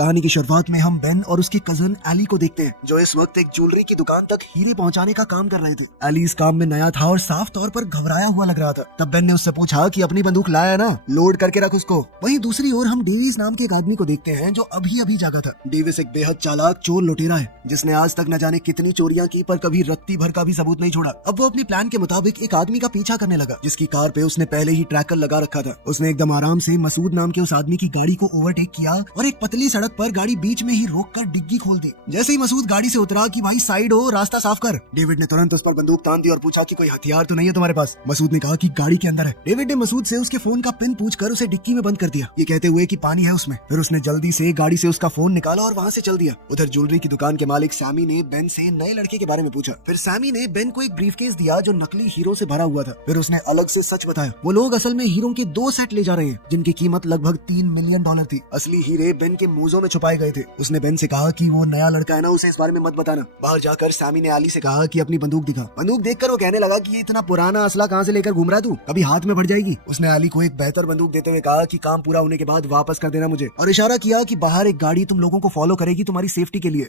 कहानी की शुरुआत में हम बेन और उसके कजन एली को देखते हैं, जो इस वक्त एक ज्वेलरी की दुकान तक हीरे पहुंचाने का काम कर रहे थे। एली इस काम में नया था और साफ तौर पर घबराया हुआ लग रहा था। तब बेन ने उससे पूछा कि अपनी बंदूक लाया ना, लोड करके रख उसको। वहीं दूसरी ओर हम डेविस नाम के एक आदमी को देखते हैं, जो अभी अभी जागा था। डेविस एक बेहद चालाक चोर लुटेरा है, जिसने आज तक न जाने कितनी चोरियां की, पर कभी रत्ती भर का भी सबूत नहीं छोड़ा। अब वो अपनी प्लान के मुताबिक एक आदमी का पीछा करने लगा, जिसकी कार पे उसने पहले ही ट्रैकर लगा रखा था। उसने एकदम आराम से मसूद नाम के उस आदमी की गाड़ी को ओवरटेक किया और एक पतली सड़क पर गाड़ी बीच में ही रोककर डिग्गी खोल दी। जैसे ही मसूद गाड़ी से उतरा कि भाई साइड हो, रास्ता साफ कर, डेविड ने तुरंत उस पर बंदूक तान दी और पूछा कि कोई हथियार तो नहीं है तुम्हारे पास। मसूद ने कहा कि गाड़ी के अंदर है। डेविड ने मसूद से उसके फोन का पिन पूछकर उसे डिक्की में बंद कर दिया, ये कहते हुए कि पानी है उसमें। फिर उसने जल्दी से गाड़ी से उसका फोन निकाला और वहाँ से चल दिया। उधर ज्वेलरी की दुकान के मालिक सैमी ने बेन से नए लड़के के बारे में पूछा। फिर सैमी ने बेन को एक ब्रीफकेस दिया जो नकली हीरो से भरा हुआ था। फिर उसने अलग से सच बताया, वो लोग असल में हीरो के 2 सेट ले जा रहे हैं, जिनकी कीमत लगभग $3 मिलियन थी। असली हीरे बेन के मूजों में छुपाए गए थे। उसने बेन से कहा कि वो नया लड़का है ना, उसे इस बारे में मत बताना। बाहर जाकर सैमी ने एली से कहा कि अपनी बंदूक दिखा। बंदूक देखकर वो कहने लगा कि ये इतना पुराना असला कहाँ से लेकर घूम रहा है तू, कभी हाथ में पड़ जाएगी। उसने एली को एक बेहतर बंदूक देते हुए कहा कि काम पूरा होने के बाद वापस कर देना मुझे, और इशारा किया कि बाहर एक गाड़ी तुम लोगों को फॉलो करेगी तुम्हारी सेफ्टी के लिए।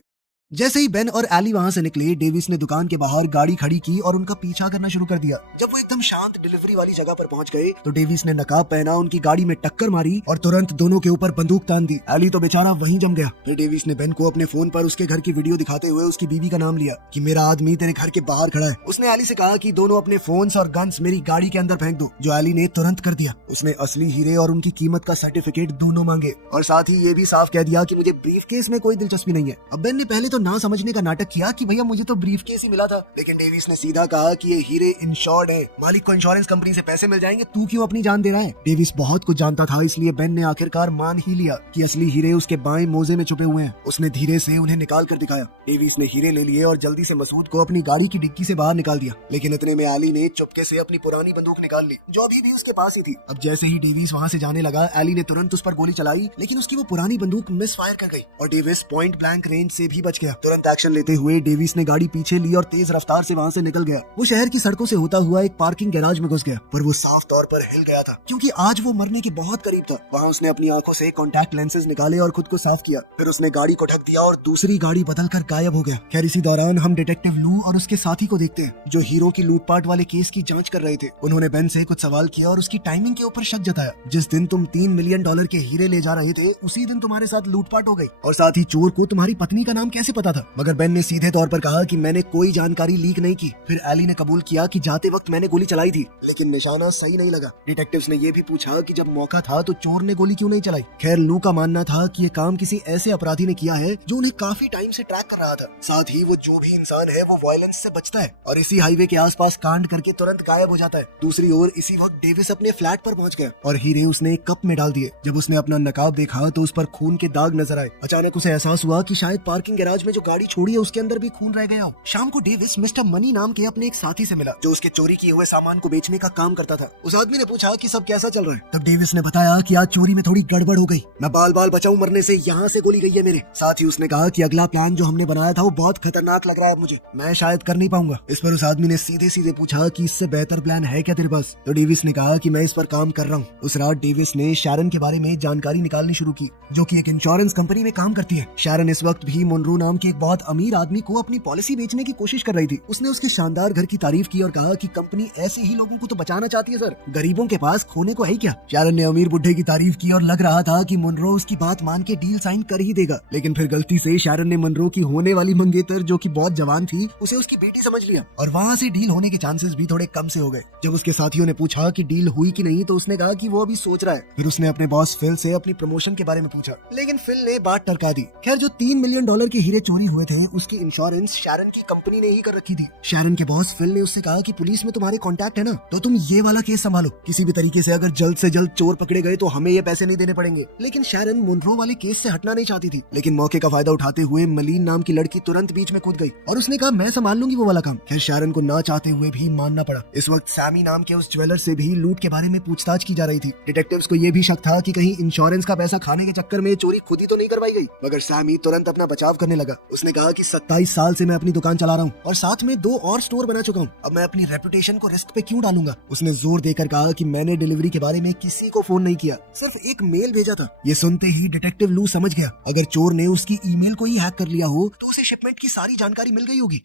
जैसे ही बेन और एली वहाँ से निकले, डेविस ने दुकान के बाहर गाड़ी खड़ी की और उनका पीछा करना शुरू कर दिया। जब वो एकदम शांत डिलीवरी वाली जगह पर पहुंच गए, तो डेविस ने नकाब पहना, उनकी गाड़ी में टक्कर मारी और तुरंत दोनों के ऊपर बंदूक तान दी। एली तो बेचारा वहीं जम गया। फिर डेविस ने बेन को अपने फोन पर उसके घर की वीडियो दिखाते हुए उसकी बीवी का नाम लिया कि मेरा आदमी तेरे घर के बाहर खड़ा है। उसने एली से कहा कि दोनों अपने फोन्स और गन्स मेरी गाड़ी के अंदर फेंक दो, जो एली ने तुरंत कर दिया। उसने असली हीरे और उनकी कीमत का सर्टिफिकेट दोनों मांगे और साथ ही ये भी साफ कह दिया कि मुझे ब्रीफकेस में कोई दिलचस्पी नहीं है। अब बेन ने पहले तो ना समझने का किया कि भैया मुझे तो ब्रीफकेस ही मिला था, लेकिन डेविस ने सीधा कहा कि ये हीरे इंश्योर्ड है, मालिक को इंश्योरेंस कंपनी से पैसे मिल जाएंगे, तू क्यों अपनी जान दे रहा है। डेविस बहुत कुछ जानता था, इसलिए बेन ने आखिरकार मान ही लिया कि असली हीरे उसके बाएं मोजे में छुपे हुए हैं। उसने धीरे से उन्हें निकाल कर दिखाया। डेविस ने हीरे ले लिए और जल्दी से मसूद को अपनी गाड़ी की डिक्की से बाहर निकाल दिया, लेकिन इतने में एली ने चुपके से अपनी पुरानी बंदूक निकाल ली, जो अभी भी उसके पास ही थी। अब जैसे ही डेविस वहाँ से जाने लगा, एली ने तुरंत उस पर गोली चलाई, लेकिन उसकी वो पुरानी बंदूक मिस फायर कर गई और डेविस पॉइंट ब्लैंक रेंज से भी बच गया। तुरंत एक्शन लेते हुए डेविस ने गाड़ी पीछे ली और तेज रफ्तार से वहाँ से निकल गया। वो शहर की सड़कों से होता हुआ एक पार्किंग गैराज में घुस गया, पर वो साफ तौर पर हिल गया था, क्योंकि आज वो मरने के बहुत करीब था। वहाँ उसने अपनी आंखों से कॉन्टैक्ट लेंसेज निकाले और खुद को साफ किया। फिर उसने गाड़ी को ढक दिया और दूसरी गाड़ी बदलकर गायब हो गया। खैर इसी दौरान हम डिटेक्टिव लू और उसके साथी को देखते हैं, जो हीरो की लूटपाट वाले केस की जाँच कर रहे थे। उन्होंने बेन से कुछ सवाल किया और उसकी टाइमिंग के ऊपर शक जताया। जिस दिन तुम $3 मिलियन के हीरे ले जा रहे थे, उसी दिन तुम्हारे साथ लूटपाट हो गई, और साथ ही चोर को तुम्हारी पत्नी का नाम कैसे पता था। मगर बेन ने सीधे तौर पर कहा कि मैंने कोई जानकारी लीक नहीं की। फिर एली ने कबूल किया कि जाते वक्त मैंने गोली चलाई थी, लेकिन निशाना सही नहीं लगा। डिटेक्टिव्स ने ये भी पूछा कि जब मौका था तो चोर ने गोली क्यों नहीं चलाई। खैर लू का मानना था कि ये काम किसी ऐसे अपराधी ने किया है जो उन्हें काफी टाइम से ट्रैक कर रहा था। साथ ही वो जो भी इंसान है वो वायलेंस से बचता है और इसी हाईवे के आसपास कांड करके तुरंत गायब हो जाता है। दूसरी ओर इसी वक्त डेविस अपने फ्लैट पर पहुंच गया और हीरे उसने एक कप में डाल दिए। जब उसने अपना नकाब देखा तो उस पर खून के दाग नजर आए। अचानक उसे एहसास हुआ कि शायद पार्किंग गैराज में जो गाड़ी छोड़ी है उसके अंदर भी खून रह गया हो। शाम को डेविस मिस्टर मनी नाम के अपने एक साथी से मिला, जो उसके चोरी किए हुए सामान को बेचने का काम करता था। उस आदमी ने पूछा कि सब कैसा चल रहा है। तब डेविस ने बताया कि आज चोरी में थोड़ी गड़बड़ हो गई, मैं बाल बाल बचाऊं मरने से, यहाँ से गोली गई है मेरे। साथ ही उसने कहा कि अगला प्लान जो हमने बनाया था वो बहुत खतरनाक लग रहा है मुझे, मैं शायद कर नहीं पाऊंगा। इस पर उस आदमी ने सीधे सीधे पूछा कि इससे बेहतर प्लान है क्या तेरे पास। तो डेविस ने कहा कि मैं इस पर काम कर रहा हूँ। उस रात डेविस ने शैरन के बारे में जानकारी निकालनी शुरू की, जो कि एक इंश्योरेंस कंपनी में काम करती है। शैरन इस वक्त भी मुनरो नाम के एक बहुत अमीर आदमी को अपनी पॉलिसी बेचने की कोशिश कर रही थी। उसने उसके शानदार घर की तारीफ की और कहा कि कंपनी ऐसे ही लोगों को तो बचाना चाहती है सर, गरीबों के पास खोने को है क्या। शैरन ने अमीर बुड्ढे की तारीफ की और लग रहा था कि मुनरो उसकी बात मान के डील साइन कर ही देगा, लेकिन फिर गलती से शैरन ने मुनरो की होने वाली मंगेतर, जो कि बहुत जवान थी, उसे उसकी बेटी समझ लिया और वहाँ से डील होने के चांसेस भी थोड़े कम से हो गए। जब उसके साथियों ने पूछा कि डील हुई कि नहीं, तो उसने कहा कि वो अभी सोच रहा है। फिर उसने अपने बॉस फिल से अपनी प्रमोशन के बारे में पूछा, लेकिन फिल ने बात टरका दी। खैर जो $3 मिलियन के हीरे चोरी हुए थे, उसकी इंश्योरेंस शैरन की कंपनी ने ही कर रखी थी। शैरन के बॉस फिल ने उससे कहा कि पुलिस में तुम्हारे कॉन्टैक्ट है ना, तो तुम ये वाला केस संभालो, किसी भी तरीके से अगर जल्द से जल्द चोर पकड़े गए तो हमें ये पैसे नहीं देने पड़ेंगे। लेकिन शैरन मुनरो वाले केस से हटना नहीं चाहती थी, लेकिन मौके का फायदा उठाते हुए मलीन नाम की लड़की तुरंत बीच में कूद गई और उसने कहा मैं संभाल लूंगी वो वाला काम। खैर शैरन को ना चाहते हुए भी मानना पड़ा। इस वक्त सैमी नाम के उस ज्वेलर से भी लूट के बारे में पूछताछ की जा रही थी। डिटेक्टिव्स को ये भी शक था कि कहीं इंश्योरेंस का पैसा खाने के चक्कर में चोरी खुद ही तो नहीं करवाई गई, मगर सैमी तुरंत अपना बचाव करने लगा। लगा। उसने कहा कि 27 साल से मैं अपनी दुकान चला रहा हूँ और साथ में 2 और स्टोर बना चुका हूँ। अब मैं अपनी रेपुटेशन को रिस्क पे क्यों डालूंगा। उसने जोर देकर कहा कि मैंने डिलीवरी के बारे में किसी को फोन नहीं किया, सिर्फ एक मेल भेजा था। ये सुनते ही डिटेक्टिव लू समझ गया, अगर चोर ने उसकी ईमेल को ही हैक कर लिया हो तो उसे शिपमेंट की सारी जानकारी मिल गई होगी।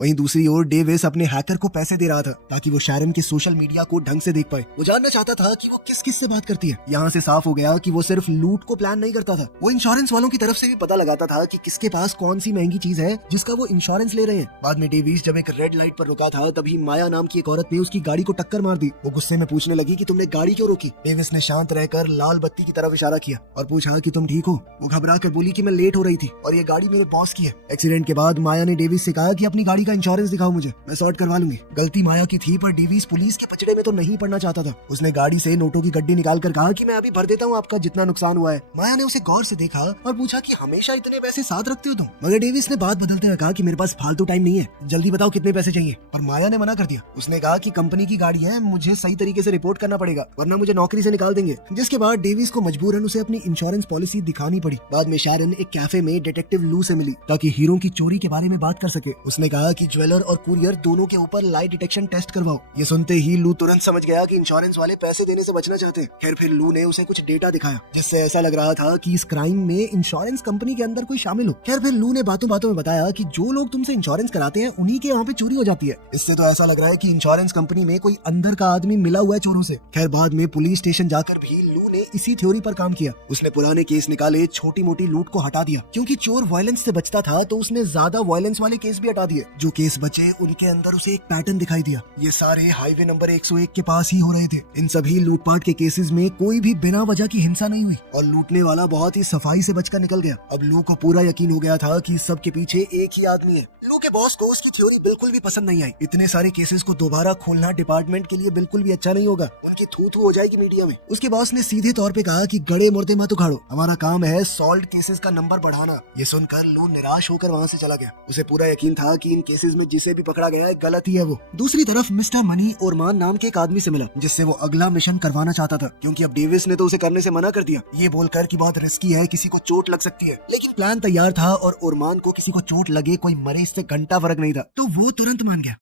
वहीं दूसरी ओर डेविस अपने हैकर को पैसे दे रहा था ताकि वो शैरन के सोशल मीडिया को ढंग से देख पाए। वो जानना चाहता था कि वो किस किस से बात करती है। यहाँ से साफ हो गया कि वो सिर्फ लूट को प्लान नहीं करता था, वो इंश्योरेंस वालों की तरफ से भी पता लगाता था कि किसके पास कौन सी महंगी चीज है जिसका वो इंश्योरेंस ले रहे हैं। बाद में डेविस जब एक रेड लाइट पर रुका था तभी माया नाम की एक औरत ने उसकी गाड़ी को टक्कर मार दी। वो गुस्से में पूछने लगी कि तुमने गाड़ी क्यों रोकी। डेविस ने शांत रहकर लाल बत्ती की तरफ इशारा किया और पूछा कि तुम ठीक हो। वो घबरा कर बोली कि मैं लेट हो रही थी और ये गाड़ी मेरे बॉस की है। एक्सीडेंट के बाद माया ने डेविस से कहा कि अपनी गाड़ी का इंश्योरेंस दिखाओ मुझे, मैं सॉर्ट करवा लूंगी। गलती माया की थी पर डेविस पुलिस के पचड़े में तो नहीं पड़ना चाहता था। उसने गाड़ी से नोटों की गड्डी निकाल कर कहा कि मैं अभी भर देता हूँ आपका जितना नुकसान हुआ है। माया ने उसे गौर से देखा और पूछा कि हमेशा इतने पैसे साथ रखते हो तुम। मगर डेविस ने बात बदलते हुए कहा कि मेरे पास फालतू टाइम नहीं है, जल्दी बताओ कितने पैसे चाहिए। पर माया ने मना कर दिया। उसने कहा कि कंपनी की गाड़ी है, मुझे सही तरीके से रिपोर्ट करना पड़ेगा वरना मुझे नौकरी से निकाल देंगे। जिसके बाद डेविस को मजबूरन उसे अपनी इंश्योरेंस पॉलिसी दिखानी पड़ी। बाद में शैरन एक कैफे में डिटेक्टिव लू से मिली ताकि हीरो की चोरी के बारे में बात कर सके। उसने कहा कि ज्वेलर और कुरियर दोनों के ऊपर लाई डिटेक्शन टेस्ट करवाओ। ये सुनते ही लू तुरंत समझ गया कि इंश्योरेंस वाले पैसे देने से बचना चाहते हैं। खैर फिर लू ने उसे कुछ डेटा दिखाया जिससे ऐसा लग रहा था कि इस क्राइम में इंश्योरेंस कंपनी के अंदर कोई शामिल हो। खैर फिर लू ने बातों बातों में बताया कि जो लोग तुमसे इंश्योरेंस कराते हैं उन्हीं के यहाँ पे चोरी हो जाती है। इससे तो ऐसा लग रहा है कि इंश्योरेंस कंपनी में कोई अंदर का आदमी मिला हुआ है चोरों से। खैर बाद में पुलिस स्टेशन जाकर भी लू ने इसी थ्योरी पर काम किया। उसने पुराने केस निकाले, छोटी मोटी लूट को हटा दिया। क्योंकि चोर वायलेंस से बचता था तो उसने ज्यादा वायलेंस वाले केस भी हटा दिए। जो केस बचे उनके अंदर उसे एक पैटर्न दिखाई दिया। ये सारे हाईवे नंबर 101 के पास ही हो रहे थे। इन सभी लूटपाट के केसेस में कोई भी बिना वजह की हिंसा नहीं हुई और लूटने वाला बहुत ही सफाई से बचकर निकल गया। अब लू को पूरा यकीन हो गया था कि सब के पीछे एक ही आदमी है। लू के बॉस को उसकी थ्योरी बिल्कुल भी पसंद नहीं आई। इतने सारे केसेस को दोबारा खोलना डिपार्टमेंट के लिए बिल्कुल भी अच्छा नहीं होगा, उनकी थू हो जाएगी मीडिया में। उसके बॉस ने सीधे तौर पे कहा कि गड़े मुर्दे मत उखाड़ो, हमारा काम है सॉल्व केसेस का नंबर बढ़ाना। ये सुनकर लू निराश होकर वहाँ से चला गया। उसे पूरा यकीन था कि इन केसेस में जिसे भी पकड़ा गया है गलत ही है वो। दूसरी तरफ मिस्टर मनी ओरमान नाम के एक आदमी से मिला जिससे वो अगला मिशन करवाना चाहता था, क्योंकि अब डेविस ने तो उसे करने से मना कर दिया, ये बोलकर कि बहुत रिस्की है, किसी को चोट लग सकती है। लेकिन प्लान तैयार था और ओरमान को किसी को चोट लगे कोई मरे इससे घंटा फर्क नहीं था, तो वो तुरंत मान गया।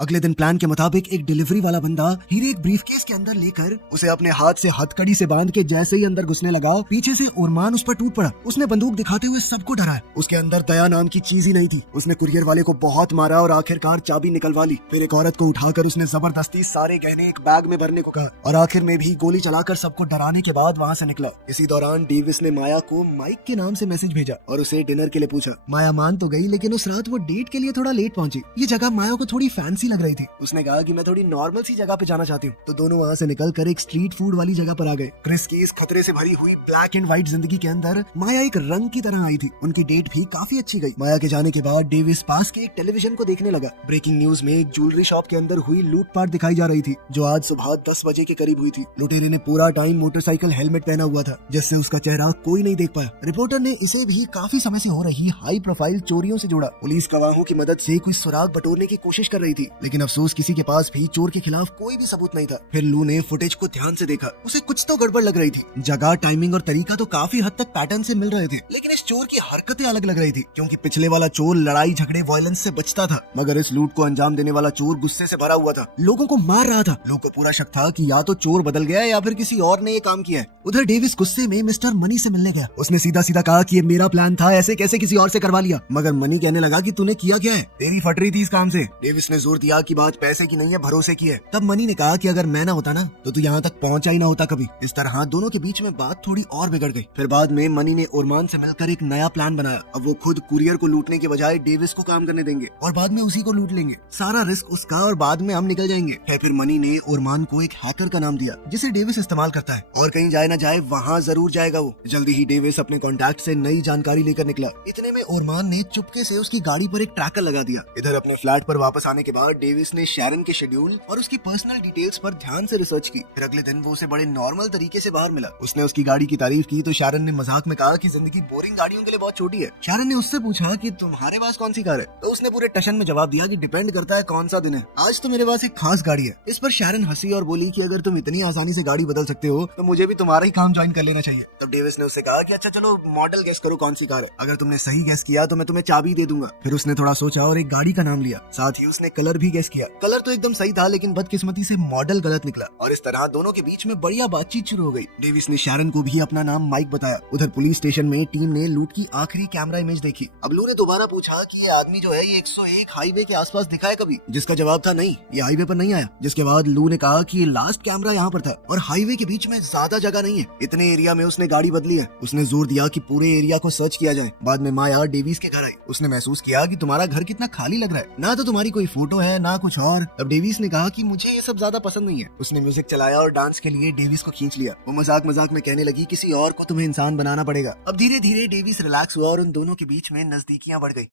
अगले दिन प्लान के मुताबिक एक डिलीवरी वाला बंदा हीरे एक ब्रीफकेस के अंदर लेकर उसे अपने हाथ से हथकड़ी से बांध के जैसे ही अंदर घुसने लगा, पीछे से ओरमान उस पर टूट पड़ा। उसने बंदूक दिखाते हुए सबको डराया। उसके अंदर दया नाम की चीज ही नहीं थी। उसने कुरियर वाले को बहुत मारा और आखिरकार चाबी निकलवा ली। फिर एक औरत को उठाकर उसने जबरदस्ती सारे गहने एक बैग में भरने को कहा और आखिर में भी गोली चलाकर सबको डराने के बाद वहाँ से निकला। इसी दौरान डेविस ने माया को माइक के नाम से मैसेज भेजा और उसे डिनर के लिए पूछा। माया मान तो गई, लेकिन उस रात वो डेट के लिए थोड़ा लेट पहुंची। ये जगह माया को थोड़ी फैंसी लग रही थी। उसने कहा कि मैं थोड़ी नॉर्मल सी जगह पे जाना चाहती हूँ, तो दोनों वहाँ से निकलकर एक स्ट्रीट फूड वाली जगह पर आ गए। क्रिस की इस खतरे से भरी हुई ब्लैक एंड व्हाइट जिंदगी के अंदर माया एक रंग की तरह आई थी। उनकी डेट भी काफी अच्छी गई। माया के जाने के बाद डेविस पास के एक टेलीविजन को देखने लगा। ब्रेकिंग न्यूज में एक ज्वेलरी शॉप के अंदर हुई लूटपाट दिखाई जा रही थी, जो आज सुबह 10 बजे के करीब हुई थी। लुटेरे ने पूरा टाइम मोटरसाइकिल हेलमेट पहना हुआ था, जिससे उसका चेहरा कोई नहीं देख पाया। रिपोर्टर ने इसे भी काफी समय से हो रही हाई प्रोफाइल चोरियों से जोड़ा। पुलिस गवाहों की मदद से कोई सुराग बटोरने की कोशिश कर रही थी, लेकिन अफसोस किसी के पास भी चोर के खिलाफ कोई भी सबूत नहीं था। फिर लू ने फुटेज को ध्यान से देखा। उसे कुछ तो गड़बड़ लग रही थी। जगह, टाइमिंग और तरीका तो काफी हद तक पैटर्न से मिल रहे थे, लेकिन इस चोर की हरकतें अलग लग रही थी। क्योंकि पिछले वाला चोर लड़ाई झगड़े वायलेंस से बचता था, मगर इस लूट को अंजाम देने वाला चोर गुस्से से भरा हुआ था, लोगों को मार रहा था। लोगों को पूरा शक था कि या तो चोर बदल गया या फिर किसी और ने ये काम किया है। उधर डेविस गुस्से में मिस्टर मनी से मिलने गया। उसने सीधा सीधा कहा कि ये मेरा प्लान था, ऐसे कैसे किसी और से करवा लिया। मगर मनी कहने लगा कि तूने किया क्या है, तेरी फट रही थी इस काम से। डेविस ने जोर दिया कि बात पैसे की नहीं है, भरोसे की है। तब मनी ने कहा कि अगर मैं ना होता ना तो तू यहाँ तक पहुँचा ही ना होता कभी। इस तरह दोनों के बीच में बात थोड़ी और बिगड़ गई। फिर बाद में मनी ने ओरमान से मिलकर एक नया प्लान बनाया। अब वो खुद कुरियर को लूटने के बजाय डेविस को काम करने देंगे और बाद में उसी को लूट लेंगे। सारा रिस्क उसका और बाद में हम निकल जाएंगे। फिर मनी ने ओरमान को एक हैकर का नाम दिया जिसे डेविस इस्तेमाल करता है, और कहीं जाए ना जाए वहाँ जरूर जाएगा वो। जल्दी ही डेविस अपने कॉन्टैक्ट से नई जानकारी लेकर निकला। इतने में ओरमान ने चुपके से उसकी गाड़ी पर एक ट्रैकर लगा दिया। इधर अपने फ्लैट पर वापस आने के बाद डेविस ने शैरन के शेड्यूल और उसकी पर्सनल डिटेल्स पर ध्यान से रिसर्च की। फिर अगले दिन वो उसे बड़े नॉर्मल तरीके से बाहर मिला। उसने उसकी गाड़ी की तारीफ की तो शैरन ने मजाक में कहा कि जिंदगी बोरिंग गाड़ी गाड़ियों के लिए बहुत छोटी है। शारन ने उससे पूछा कि तुम्हारे पास कौन सी कार है, तो उसने पूरे टशन में जवाब दिया कि डिपेंड करता है कौन सा दिन है, आज तो मेरे पास एक खास गाड़ी है। इस पर शारन हंसी और बोली कि अगर तुम इतनी आसानी से गाड़ी बदल सकते हो तो मुझे भी तुम्हारा ही काम ज्वाइन कर लेना चाहिए। तब डेविस ने उससे कहा कि अच्छा चलो मॉडल गेस करो कौन सी कार है, अगर तुमने सही गेस किया तो मैं तुम्हें चाबी दे दूंगा। फिर उसने थोड़ा सोचा और एक गाड़ी का नाम लिया, साथ ही उसने कलर भी गेस किया। कलर तो एकदम सही था लेकिन बदकिस्मती से मॉडल गलत निकला और इस तरह दोनों के बीच में बढ़िया बातचीत शुरू हो गई। डेविस ने शारन को भी अपना नाम माइक बताया। उधर पुलिस स्टेशन में टीम ने लूट की आखिरी कैमरा इमेज देखी। अब लू ने दोबारा पूछा कि ये आदमी जो है ये 101 हाईवे के आसपास दिखा है कभी, जिसका जवाब था नहीं, ये हाईवे पर नहीं आया। जिसके बाद लू ने कहा कि ये लास्ट कैमरा यहाँ पर था और हाईवे के बीच में ज्यादा जगह नहीं है, इतने एरिया में उसने गाड़ी बदली है। उसने जोर दिया कि पूरे एरिया को सर्च किया जाए। बाद में माया डेविस के घर आई। उसने महसूस किया कि तुम्हारा घर कितना खाली लग रहा है, ना तो तुम्हारी कोई फोटो है ना कुछ और। अब डेविस ने कहा कि मुझे ये सब ज्यादा पसंद नहीं है। उसने म्यूजिक चलाया और डांस के लिए डेविस को खींच लिया। वो मजाक मजाक में कहने लगी किसी और को तुम्हें इंसान बनाना पड़ेगा। अब धीरे धीरे डेविस रिलैक्स हुआ और उन दोनों के बीच में नजदीकियां बढ़ गई।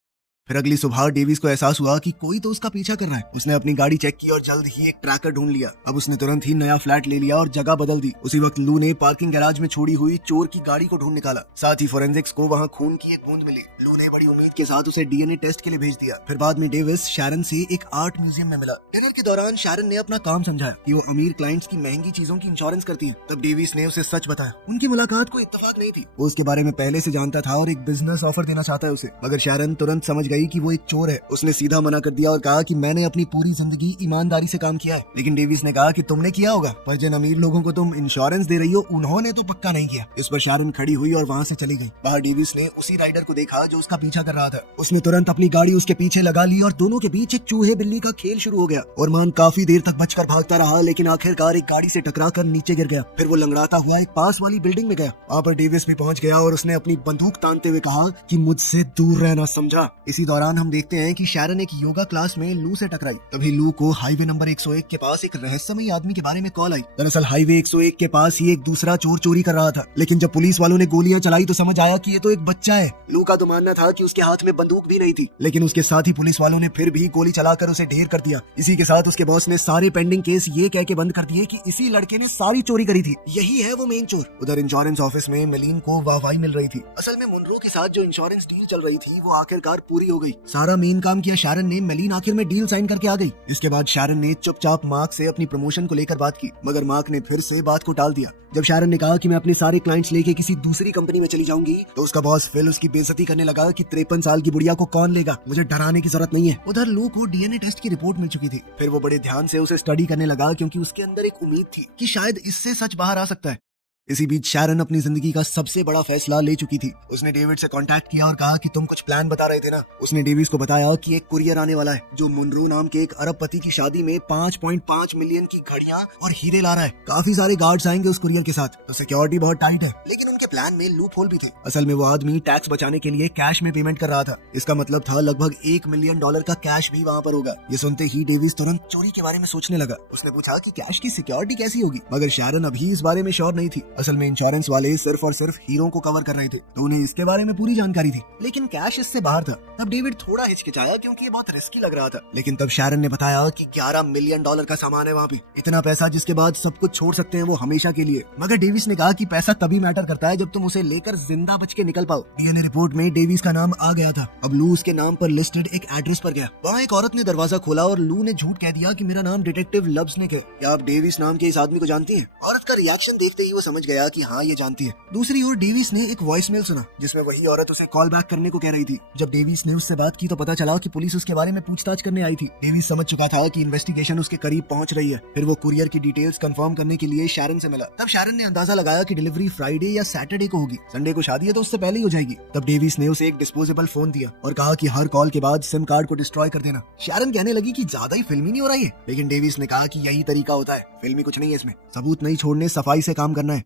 फिर अगली सुबह डेविस को एहसास हुआ कि कोई तो उसका पीछा कर रहा है। उसने अपनी गाड़ी चेक की और जल्द ही एक ट्रैकर ढूंढ लिया। अब उसने तुरंत ही नया फ्लैट ले लिया और जगह बदल दी। उसी वक्त लू ने पार्किंग गैराज में छोड़ी हुई चोर की गाड़ी को ढूंढ निकाला। साथ ही फोरेंसिक्स को वहाँ खून की एक बूंद मिली। लू ने बड़ी उम्मीद के साथ उसे डीएनए टेस्ट के लिए भेज दिया। फिर बाद में डेविस शारन से एक आर्ट म्यूजियम में मिला। डिनर के दौरान शारन ने अपना काम समझाया कि वो अमीर क्लाइंट्स की महंगी चीजों की इंश्योरेंस करती है। तब डेविस ने उसे सच बताया। उनकी मुलाकात कोई इत्तेफाक नहीं थी, वो उसके बारे में पहले से जानता था और एक बिजनेस ऑफर देना चाहता है उसे। मगर शारन तुरंत समझ गई कि वो एक चोर है। उसने सीधा मना कर दिया और कहा कि मैंने अपनी पूरी जिंदगी ईमानदारी से काम किया है। लेकिन डेविस ने कहा कि तुमने किया होगा, पर जिन अमीर लोगों को तुम इंश्योरेंस दे रही हो उन्होंने तो पक्का नहीं किया। इस पर शारन खड़ी हुई और वहाँ से चली गई। बाहर डेविस ने उसी राइडर को देखा जो उसका पीछा कर रहा था। उसने तुरंत अपनी गाड़ी उसके पीछे लगा ली और दोनों के बीच एक चूहे बिल्ली का खेल शुरू हो गया। और मान काफी देर तक बचकर भागता रहा लेकिन आखिरकार एक गाड़ी से टकरा कर नीचे गिर गया। फिर वो लंगड़ाता हुआ एक पास वाली बिल्डिंग में गया। वहाँ पर डेविस भी पहुंच गया और उसने अपनी बंदूक तानते हुए कहा कि मुझसे दूर रहना, समझा। इसी दौरान हम देखते हैं कि शारन एक योगा क्लास में लू से टकराई। तभी लू को हाईवे नंबर 101 के पास एक रहस्यमयी आदमी के बारे में कॉल आई। दरअसल हाईवे 101 के पास ही एक दूसरा चोर चोरी कर रहा था। लेकिन जब पुलिस वालों ने गोलियां चलाई तो समझ आया कि ये तो एक बच्चा है। लू का तो मानना था कि उसके हाथ में बंदूक भी नहीं थी, लेकिन उसके साथ ही पुलिस वालों ने फिर भी गोली चलाकर उसे ढेर कर दिया। इसी के साथ उसके बॉस ने सारे पेंडिंग केस ये कह के बंद कर दिए कि इसी लड़के ने सारी चोरी करी थी, यही है वो मेन चोर। उधर इंश्योरेंस ऑफिस में मेलिन को वाहवाही मिल रही थी। असल में मुनरो के साथ जो इंश्योरेंस डील चल रही थी वो आखिरकार पूरी हो गई। सारा मेन काम किया शारन ने, मेलिन आखिर में डील साइन करके आ गई। इसके बाद शारन ने चुपचाप मार्क से अपनी प्रमोशन को लेकर बात की, मगर मार्क ने फिर से बात को टाल दिया। जब शारन ने कहा कि मैं अपने सारे क्लाइंट्स लेके किसी दूसरी कंपनी में चली जाऊंगी तो उसका बॉस फिल उसकी बेइज्जती करने लगा कि 53 साल की बुढ़िया को कौन लेगा, मुझे डराने की जरूरत नहीं है। उधर लू को डीएनए टेस्ट की रिपोर्ट मिल चुकी थी। फिर वो बड़े ध्यान से उसे स्टडी करने लगा क्योंकि उसके अंदर एक उम्मीद थी कि शायद इससे सच बाहर आ सकता है। इसी बीच शारन अपनी जिंदगी का सबसे बड़ा फैसला ले चुकी थी। उसने डेविड से कांटेक्ट किया और कहा कि तुम कुछ प्लान बता रहे थे ना। उसने डेविस को बताया कि एक कुरियर आने वाला है जो मुनरो नाम के एक अरबपति की शादी में 5.5 मिलियन की घड़ियां और हीरे ला रहा है। काफी सारे गार्ड्स आएंगे उस कुरियर के साथ, तो सिक्योरिटी बहुत टाइट है। लेकिन उनके प्लान में लूप होल भी थे। असल में वो आदमी टैक्स बचाने के लिए कैश में पेमेंट कर रहा था। इसका मतलब था लगभग $1 मिलियन का कैश भी वहाँ पर होगा। ये सुनते ही डेविस तुरंत चोरी के बारे में सोचने लगा। उसने पूछा कि कैश की सिक्योरिटी कैसी होगी, मगर शारन अभी इस बारे में श्योर नहीं थी। असल में इंश्योरेंस वाले सिर्फ और सिर्फ हीरो को कवर कर रहे थे, तो उन्हें इसके बारे में पूरी जानकारी थी, लेकिन कैश इससे बाहर था। अब डेविड थोड़ा हिचकिचाया क्योंकि ये बहुत रिस्की लग रहा था। लेकिन तब शारन ने बताया कि $11 मिलियन का सामान है वहाँ पे, इतना पैसा जिसके बाद सब कुछ छोड़ सकते हैं वो हमेशा के लिए। मगर डेविस ने कहा कि पैसा तभी मैटर करता है जब तुम उसे लेकर जिंदा बच के निकल पाओ। डीएनए रिपोर्ट में डेविस का नाम आ गया था। अब लू उसके नाम पर लिस्टेड एक एड्रेस पर गया। वहाँ एक औरत ने दरवाजा खोला और लू ने झूठ कह दिया कि मेरा नाम डिटेक्टिव लब्सनिक है। क्या आप डेविस नाम के इस आदमी को जानती हैं? औरत का रिएक्शन देखते ही वो समझ गया कि हाँ ये जानती है। दूसरी ओर डेविस ने एक वॉइसमेल सुना जिसमें वही औरत उसे कॉल बैक करने को कह रही थी। जब डेविस ने उससे बात की तो पता चला कि पुलिस उसके बारे में पूछताछ करने आई थी। डेविस समझ चुका था कि इन्वेस्टिगेशन उसके करीब पहुंच रही है। फिर वो कुरियर की डिटेल्स कंफर्म करने के लिए शारन से मिला। तब शारन ने अंदाजा लगाया कि डिलीवरी फ्राइडे या सैटरडे को होगी। संडे को शादी है तो उससे पहले ही हो जाएगी। तब डेविस ने उसे एक डिस्पोजेबल फोन दिया और कहा कि हर कॉल के बाद सिम कार्ड को डिस्ट्रॉय कर देना। शारन कहने लगी कि ज्यादा ही फिल्मी नहीं हो रहा है, लेकिन डेविस ने कहा कि यही तरीका होता है, फिल्मी कुछ नहीं है इसमें, सबूत नहीं छोड़ने, सफाई से काम करना है।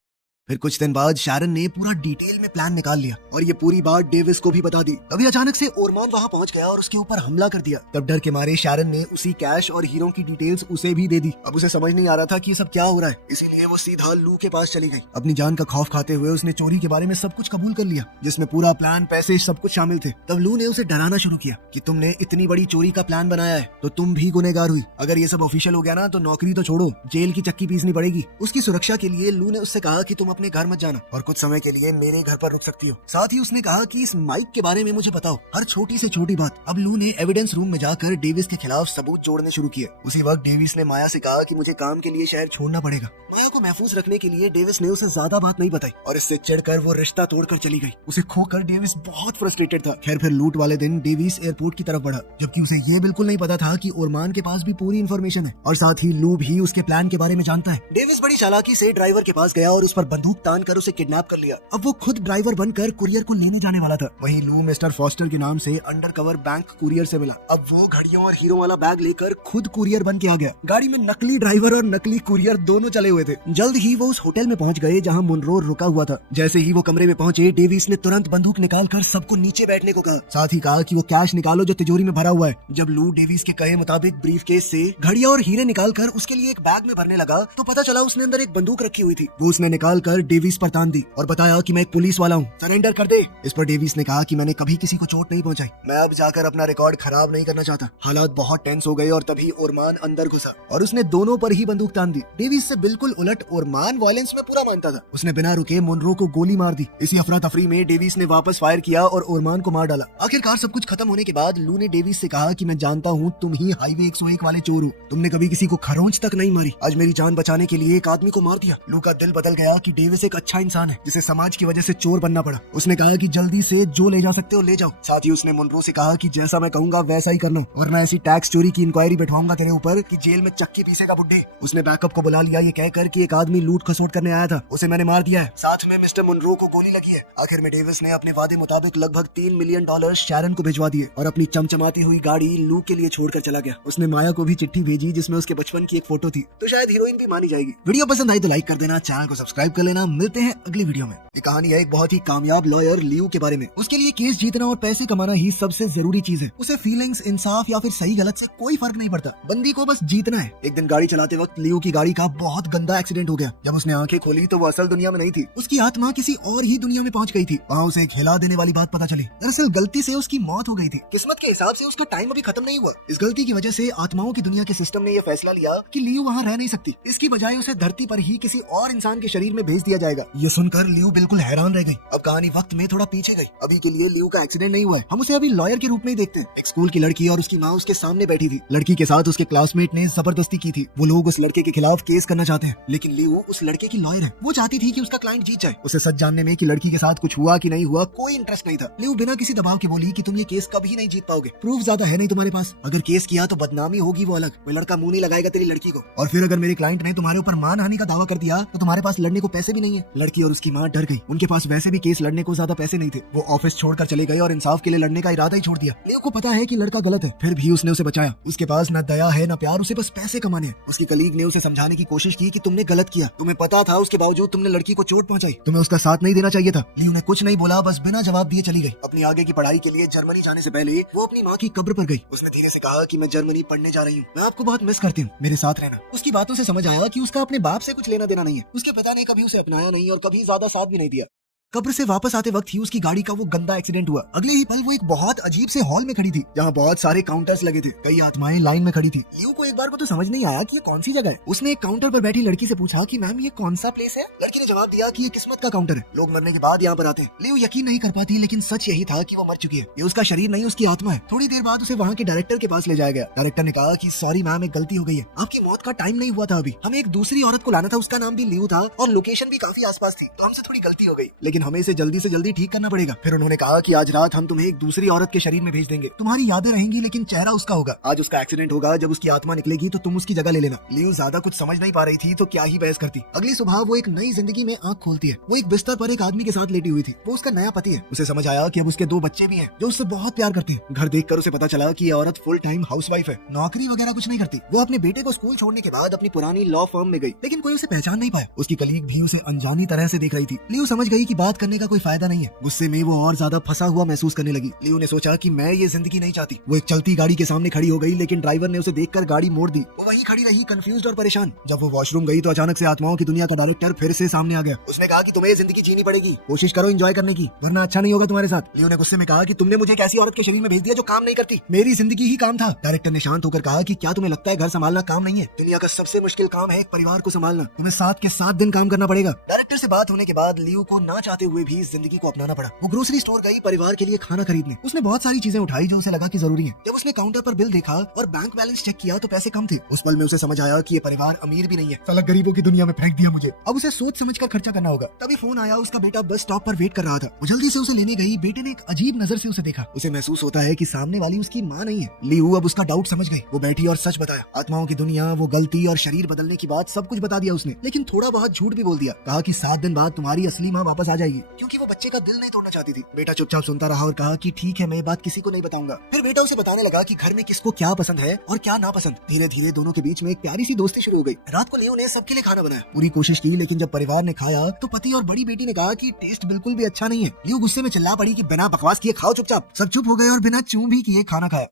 फिर कुछ दिन बाद शारन ने पूरा डिटेल में प्लान निकाल लिया और ये पूरी बात डेविस को भी बता दी। अभी अचानक से ओरमान वहाँ पहुँच गया और उसके ऊपर हमला कर दिया। तब डर के मारे शारन ने उसी कैश और हीरो की डिटेल्स उसे भी दे दी। अब उसे समझ नहीं आ रहा था कि ये सब क्या हो रहा है, इसीलिए वो सीधा लू के पास चली गई। अपनी जान का खौफ खाते हुए उसने चोरी के बारे में सब कुछ कबूल कर लिया, जिसमें पूरा प्लान, पैसे, सब कुछ शामिल थे। तब लू ने उसे डराना शुरू किया कि तुमने इतनी बड़ी चोरी का प्लान बनाया है तो तुम भी गुनहगार हुई। अगर ये सब ऑफिशियल हो गया ना तो नौकरी तो छोड़ो, जेल की चक्की पीसनी पड़ेगी। उसकी सुरक्षा के लिए लू ने उससे कहा कि तुम अपने घर मत जाना और कुछ समय के लिए मेरे घर पर रुक सकती हो। साथ ही उसने कहा कि इस माइक के बारे में मुझे बताओ, हर छोटी से छोटी बात। अब लू ने एविडेंस रूम में जाकर डेविस के खिलाफ सबूत जोड़ने शुरू किए। उसी वक्त डेविस ने माया से कहा कि मुझे काम के लिए शहर छोड़ना पड़ेगा। माया को महफूज रखने के लिए डेविस ने उसे ज्यादा बात नहीं बताई और इससे चिढ़कर वो रिश्ता तोड़कर चली गई। उसे खोकर डेविस बहुत फ्रस्ट्रेटेड था। खैर फिर लूट वाले दिन डेविस एयरपोर्ट की तरफ बढ़ा, जबकि उसे ये बिल्कुल नहीं पता था कि ओरमान के पास भी पूरी इन्फॉर्मेशन है और साथ ही लू भी उसके प्लान के बारे में जानता है। डेविस बड़ी चालाकी से ड्राइवर के पास गया और उस पर बंदूक तान कर उसे किडनैप कर लिया। अब वो खुद ड्राइवर बनकर कुरियर को लेने जाने वाला था। वहीं लू मिस्टर फॉस्टर के नाम से अंडर कवर बैंक कुरियर से मिला। अब वो घड़ियों और हीरो वाला बैग लेकर खुद कुरियर बन के आ गया। गाड़ी में नकली ड्राइवर और नकली कुरियर दोनों चले हुए थे। जल्द ही वो उस होटल में पहुंच गए जहां मुनरो रुका हुआ था। जैसे ही वो कमरे में पहुंचे, डेविस ने तुरंत बंदूक निकालकर सबको नीचे बैठने को कहा। साथ ही कहा कि वो कैश निकालो जो तिजोरी में भरा हुआ है। जब लू डेविस के कहे मुताबिक ब्रीफकेस से घड़ियां और हीरे निकालकर उसके लिए एक बैग में भरने लगा तो पता चला उसने अंदर एक बंदूक रखी हुई थी। वो उसने निकालकर डेविस पर तान दी और बताया कि मैं एक पुलिस वाला हूँ, सरेंडर कर दे। इस पर डेविस ने कहा कि मैंने कभी किसी को चोट नहीं पहुंचाई, मैं अब जाकर अपना रिकॉर्ड खराब नहीं करना चाहता। हालात बहुत टेंस हो गए और तभी ओरमान अंदर घुसा और उसने दोनों पर ही बंदूक तान दी। डेविस से बिल्कुल उलट ओरमान वायलेंस में पूरा मानता था। उसने बिना रुके मुनरो को गोली मार दी। इसी अफरा तफरी में डेविस ने वापस फायर किया और ओरमान को मार डाला। आखिरकार सब कुछ खत्म होने के बाद लू ने डेविस से कहा कि मैं जानता हूँ तुम ही हाईवे 101 वाले चोर हो, तुमने कभी किसी को खरोंच तक नहीं मारी, आज मेरी जान बचाने के लिए एक आदमी को मार दिया। लू का दिल बदल गया कि डेविस एक अच्छा इंसान है जिसे समाज की वजह से चोर बनना पड़ा। उसने कहा कि जल्दी से जो ले जा सकते हो ले जाओ। साथ ही उसने मुनरो से कहा कि जैसा मैं कहूंगा वैसा ही करना, वरना ऐसी टैक्स चोरी की इंक्वायरी बैठवाऊंगा तेरे ऊपर कि जेल में चक्की पीसेगा बुड्ढे। उसने बैकअप को बुला लिया ये कहकर कि एक आदमी लूट खसोट करने आया था, उसे मैंने मार दिया है, साथ में मिस्टर मुनरो को गोली लगी है। आखिर में डेविस ने अपने वादे मुताबिक लगभग $3 मिलियन शैरन को भिजवा दिए और अपनी चमचमाती हुई गाड़ी लू के लिए छोड़कर चला गया। उसने माया को भी चिट्ठी भेजी जिसमें उसके बचपन की एक फोटो थी, तो शायद हीरोइन भी मानी जाएगी। वीडियो पसंद आई तो लाइक कर देना, चैनल को सब्सक्राइब कर लेना। मिलते हैं अगली वीडियो में। ये कहानी है एक बहुत ही कामयाब लॉयर लियू के बारे में। उसके लिए केस जीतना और पैसे कमाना ही सबसे जरूरी चीज है। उसे फीलिंग्स, इंसाफ या फिर सही गलत से कोई फर्क नहीं पड़ता, बंदी को बस जीतना है। एक दिन गाड़ी चलाते वक्त लियू की गाड़ी का बहुत गंदा एक्सीडेंट हो गया। जब उसने आंखें खोली तो वो असल दुनिया में नहीं थी, उसकी आत्मा किसी और ही दुनिया में पहुंच गई थी। वहाँ उसे एक हिला देने वाली बात पता चली। दरअसल गलती से उसकी मौत हो गई थी। किस्मत के हिसाब से उसका टाइम अभी खत्म नहीं हुआ। इस गलती की वजह से आत्माओं की दुनिया के सिस्टम ने यह फैसला लिया कि लियू वहाँ रह नहीं सकती। इसकी बजाय उसे धरती पर ही किसी और इंसान के शरीर में भेज दिया जाएगा। ये सुनकर लियू बिल्कुल हैरान रह गई। अब कहानी वक्त में थोड़ा पीछे गई। अभी के लिए लियू का एक्सीडेंट नहीं हुआ है, हम उसे अभी लॉयर के रूप में ही देखते हैं। एक स्कूल की लड़की और उसकी माँ उसके सामने बैठी थी। लड़की के साथ उसके क्लासमेट ने जबरदस्ती की थी। वो लोग उस लड़के के खिलाफ केस करना चाहते हैं, लेकिन लियू उस लड़के की लॉयर है। वो चाहती थी कि उसका क्लाइंट जीत जाए। उसे सच जानने में कि लड़की के साथ कुछ हुआ कि नहीं हुआ कोई इंटरेस्ट नहीं था। लियू बिना किसी दबाव के बोली कि तुम ये केस कभी नहीं जीत पाओगे, प्रूफ ज्यादा है नहीं तुम्हारे पास, अगर केस किया तो बदनामी होगी वो अलग, वो लड़का मुंह नहीं लगाएगा तेरी लड़की को, और फिर अगर मेरे क्लाइंट ने तुम्हारे ऊपर मानहानि का दावा कर दिया तो तुम्हारे पास लड़ने को पैसे भी नहीं है। लड़की और उसकी माँ डर गई। उनके पास वैसे भी केस लड़ने को ज्यादा पैसे नहीं थे। वो ऑफिस छोड़कर चले गए और इंसाफ के लिए लड़ने का इरादा ही छोड़ दिया। लियू को पता है कि लड़का गलत है, फिर भी उसने उसे बचाया। उसके पास न दया है न प्यार, उसे बस पैसे कमाने हैं। उसकी कलीग ने उसे समझाने की कोशिश की कि तुमने गलत किया, तुम्हें पता था, उसके बावजूद तुमने लड़की को चोट पहुंचाई, तुम्हें उसका साथ नहीं देना चाहिए था। लियू ने कुछ नहीं बोला, बस बिना जवाब दिए चली गई। अपनी आगे की पढ़ाई के लिए जर्मनी जाने से पहले वो अपनी माँ की कब्र पर गई। उसने धीरे से कहा कि मैं जर्मनी पढ़ने जा रही हूँ, मैं आपको बहुत मिस करती हूँ, मेरे साथ रहना। उसकी बातों से समझ आया कि उसका अपने बाप से कुछ लेना देना नहीं है। उसके पिता ने कभी उसे अपनाया नहीं और कभी ज्यादा साथ भी नहीं दिया। कब्र से वापस आते वक्त ही उसकी गाड़ी का वो गंदा एक्सीडेंट हुआ। अगले ही पल वो एक बहुत अजीब से हॉल में खड़ी थी जहाँ बहुत सारे काउंटर्स लगे थे। कई आत्माएं लाइन में खड़ी थी। लियू को एक बार को तो समझ नहीं आया कि ये कौन सी जगह है। उसने एक काउंटर पर बैठी लड़की से पूछा कि मैम ये कौन सा प्लेस है। लड़की ने जवाब दिया कि ये किस्मत का काउंटर है, लोग मरने के बाद यहाँ पर आते हैं। लियू यकीन नहीं कर पाती, लेकिन सच यही था कि वो मर चुकी है। ये उसका शरीर नहीं, उसकी आत्मा है। थोड़ी देर बाद उसे वहाँ के डायरेक्टर के पास ले जाया गया। डायरेक्टर ने कहा कि सॉरी मैम, एक गलती हो गई है, आपकी मौत का टाइम नहीं हुआ था अभी, हमें एक दूसरी औरत को लाना था, उसका नाम भी लियू था और लोकेशन भी काफी आसपास थी, तो हमसे थोड़ी गलती हो गई, लेकिन हमें इसे जल्दी से जल्दी ठीक करना पड़ेगा। फिर उन्होंने कहा कि आज रात हम तुम्हें एक दूसरी औरत के शरीर में भेज देंगे, तुम्हारी यादें रहेंगी लेकिन चेहरा उसका होगा। आज उसका एक्सीडेंट होगा, जब उसकी आत्मा निकलेगी तो तुम उसकी जगह ले लेना। लियू ज्यादा कुछ समझ नहीं पा रही थी तो क्या ही बहस करती। अगली सुबह वो एक नई जिंदगी में आंख खोलती है। वो एक बिस्तर पर एक आदमी के साथ लेटी हुई थी। वो उसका नया पति है। उसे समझ आया कि अब उसके 2 बच्चे भी हैं जो उससे बहुत प्यार करती है। घर देखकर उसे पता चला कि ये औरत फुल टाइम हाउसवाइफ है, नौकरी वगैरह कुछ नहीं करती। वो अपने बेटे को स्कूल छोड़ने के बाद अपनी पुरानी लॉ फर्म में गई, लेकिन कोई उसे पहचान नहीं पाया। उसकी कलीग भी उसे अनजानी तरह से देख रही थी। लियू समझ गई कि बात बात करने का कोई फायदा नहीं है। गुस्से में वो और ज्यादा फंसा हुआ महसूस करने लगी। लियो ने सोचा कि मैं ये जिंदगी नहीं चाहती। वो एक चलती गाड़ी के सामने खड़ी हो गई, लेकिन ड्राइवर ने उसे देखकर गाड़ी मोड़ दी। वो वहीं खड़ी रही, कंफ्यूज्ड और परेशान। जब वो वॉशरूम गई तो अचानक से आत्माओं की दुनिया का डायरेक्टर फिर से सामने आ गया। उसने कहा कि तुम्हें ये जिंदगी जीनी पड़ेगी, कोशिश करो एंजॉय करने की, वरना अच्छा नहीं होगा तुम्हारे साथ। लियो ने गुस्से में कहा कि तुमने मुझे एक ऐसी औरत के शरीर में भेज दिया जो काम नहीं करती, मेरी जिंदगी ही काम था। डायरेक्टर ने शांत होकर कहा कि क्या तुम्हें लगता है घर संभालना काम नहीं है? दुनिया का सबसे मुश्किल काम है एक परिवार को संभालना, तुम्हें 7 के 7 दिन काम करना पड़ेगा। डायरेक्टर से बात होने के बाद लियो को ना चाहते हुए भी इस जिंदगी को अपनाना पड़ा। वो ग्रोसरी स्टोर गई परिवार के लिए खाना खरीदने। उसने बहुत सारी चीजें उठाई जो उसे लगा कि जरूरी है। जब उसने काउंटर पर बिल देखा और बैंक बैलेंस चेक किया तो पैसे कम थे। उस पल में उसे समझ आया कि ये परिवार अमीर भी नहीं है, साला गरीबों की दुनिया में फेंक दिया मुझे। अब उसे सोच समझ कर खर्चा करना होगा। तभी फोन आया, उसका बेटा बस स्टॉप पर वेट कर रहा था। वो जल्दी से उसे लेने गई। बेटे ने एक अजीब नजर से उसे देखा। उसे महसूस होता है कि सामने वाली उसकी माँ नहीं है। लियो अब उसका डाउट समझ गई। वो बैठी और सच बताया। आत्माओं की दुनिया, वो गलती और शरीर बदलने की बात सब कुछ बता दिया उसने, लेकिन थोड़ा बहुत झूठ भी बोल दिया। कहा कि 7 दिन बाद तुम्हारी असली माँ वापस आ जाएगी, क्योंकि वो बच्चे का दिल नहीं तोड़ना चाहती थी। बेटा चुपचाप सुनता रहा और कहा कि ठीक है, मैं ये बात किसी को नहीं बताऊंगा। फिर बेटा उसे बताने लगा कि घर में किसको क्या पसंद है और क्या नापसंद। धीरे धीरे दोनों के बीच में एक प्यारी सी दोस्ती शुरू हो गई। रात को लियो ने सबके लिए खाना बनाया, पूरी कोशिश की, लेकिन जब परिवार ने खाया तो पति और बड़ी बेटी ने कहा कि टेस्ट बिल्कुल भी अच्छा नहीं है। लियो गुस्से में चिल्ला पड़ी कि बिना बकवास किए खाओ चुपचाप। सब चुप हो गए और बिना चूं भी किए खाना खाया।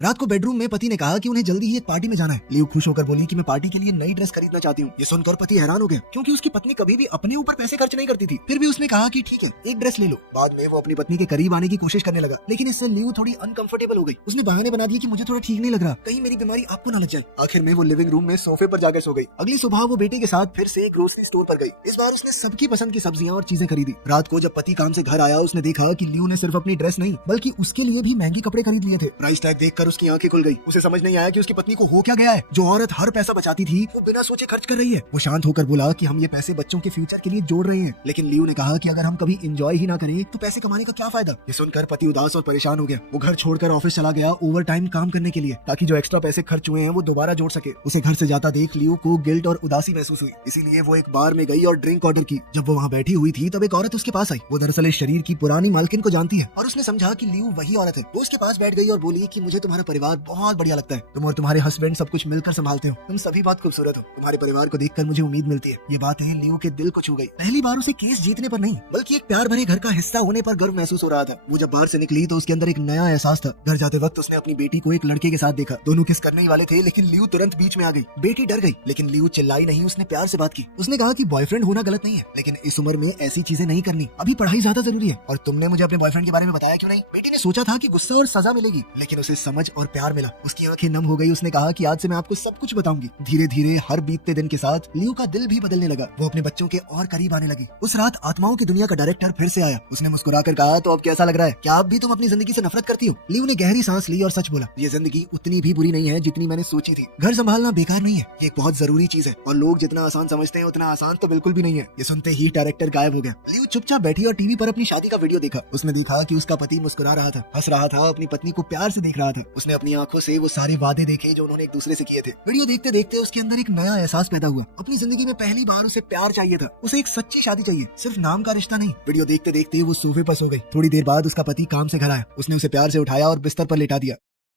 रात को बेडरूम में पति ने कहा कि उन्हें जल्दी ही एक पार्टी में जाना है। लियो खुश होकर बोली कि मैं पार्टी के लिए नई ड्रेस खरीदना चाहती हूँ। ये सुनकर पति हैरान हो गया, क्योंकि उसकी पत्नी कभी भी अपने ऊपर पैसे खर्च नहीं करती थी। फिर भी उसने कहा कि ठीक है, एक ड्रेस ले लो। बाद में वो अपनी पत्नी के करीब आने की कोशिश करने लगा, लेकिन इससे लियो थोड़ी अनकंफर्टेबल हो गई। उसने बहाने बना दिए कि मुझे थोड़ा ठीक नहीं लग रहा, कहीं मेरी बीमारी आपको न लग जाए। आखिर में वो लिविंग रूम में सोफे पर जाकर सो गई। अगली सुबह वो बेटे के साथ फिर से ग्रोसरी स्टोर पर गई। इस बार उसने सबकी पसंद की सब्जियां और चीजें खरीदी। रात को जब पति काम से घर आया, उसने देखा कि लियो ने सिर्फ अपनी ड्रेस नहीं बल्कि उसके लिए भी महंगे कपड़े खरीद लिए थे। प्राइस टैग देखकर उसकी आंखें खुल गई। उसे समझ नहीं आया कि उसकी पत्नी को हो क्या गया है। जो औरत हर पैसा बचाती थी वो बिना सोचे खर्च कर रही है। वो शांत होकर बोला कि हम ये पैसे बच्चों के फ्यूचर के लिए जोड़ रहे हैं। लेकिन लियो ने कहा कि अगर हम कभी एंजॉय ही ना करें तो पैसे कमाने का क्या फायदा। ये सुनकर पति उदास और परेशान हो गया। वो घर छोड़कर ऑफिस चला गया ओवर टाइम काम करने के लिए, ताकि जो एक्स्ट्रा पैसे खर्च हुए हैं वो दोबारा जोड़ सके। उसे घर से जाता देख लियो को गिल्ट और उदासी महसूस हुई, इसीलिए वो एक बार में गई और ड्रिंक ऑर्डर की। जब वो वहाँ बैठी हुई थी तब एक औरत उसके पास आई। वो दरअसल इस शरीर की पुरानी मालकिन को जानती है और उसने समझा कि लियो वही औरत है। वो उसके पास बैठ गई और बोली कि मुझे तुम्हारा परिवार बहुत बढ़िया लगता है, तुम और तुम्हारे हस्बैंड सब कुछ मिलकर संभालते हो, तुम सभी बहुत खूबसूरत हो, तुम्हारे परिवार को देखकर मुझे उम्मीद मिलती है। ये बातें लियो के दिल को छू गई। पहली बार उसे केस जीतने पर नहीं बल्कि एक प्यार भरे घर का हिस्सा होने पर गर्व महसूस हो रहा था। वो जब बाहर से निकली तो उसके अंदर एक नया एहसास था। घर जाते वक्त उसने अपनी बेटी को एक लड़के के साथ देखा। दोनों किस करने ही वाले थे, लेकिन लियो तुरंत बीच में आ गई। बेटी डर गई, लेकिन लियो चिल्लाई नहीं, उसने प्यार से बात की। उसने कहा कि बॉयफ्रेंड होना गलत नहीं है, लेकिन इस उम्र में ऐसी चीजें नहीं करनी, अभी पढ़ाई ज्यादा जरूरी है। और तुमने मुझे अपने बॉयफ्रेंड के बारे में बताया क्यों नहीं? बेटी ने सोचा था कि गुस्सा और सजा मिलेगी, लेकिन उसे समझ और प्यार मिला। उसकी आंखें नम हो गई। उसने कहा कि आज से मैं आपको सब कुछ बताऊंगी। धीरे धीरे हर बीतते दिन के साथ लियो का दिल भी बदलने लगा। वो अपने बच्चों के और करीब आने लगी। उस रात आत्माओं की दुनिया का डायरेक्टर फिर से आया। उसने मुस्कुराकर कहा, तो अब कैसा लग रहा है? क्या अब भी तुम अपनी जिंदगी से नफरत करती हो? लियो ने गहरी सांस ली और सच बोला, ये जिंदगी उतनी भी बुरी नहीं है जितनी मैंने सोची थी। घर संभालना बेकार नहीं है, ये एक बहुत जरूरी चीज है, और लोग जितना आसान समझते हैं उतना आसान तो बिल्कुल भी नहीं है। ये सुनते ही डायरेक्टर गायब हो गया। लियो चुपचाप बैठी और टीवी पर अपनी शादी का वीडियो देखा। उसने देखा कि उसका पति मुस्कुरा रहा था, हंस रहा था, अपनी पत्नी को प्यार से देख रहा था। उसने अपनी आंखों से वो सारे वादे देखे जो उन्होंने एक दूसरे से किए थे। वीडियो देखते देखते उसके अंदर एक नया एहसास पैदा हुआ। अपनी जिंदगी में पहली बार उसे प्यार चाहिए था। उसे एक सच्ची शादी चाहिए, सिर्फ नाम का रिश्ता नहीं। वीडियो देखते देखते वो सोफे पर सो गई। थोड़ी देर बाद उसका पति काम से घर आया। उसने उसे प्यार से उठाया और बिस्तर पर लेटा दिया।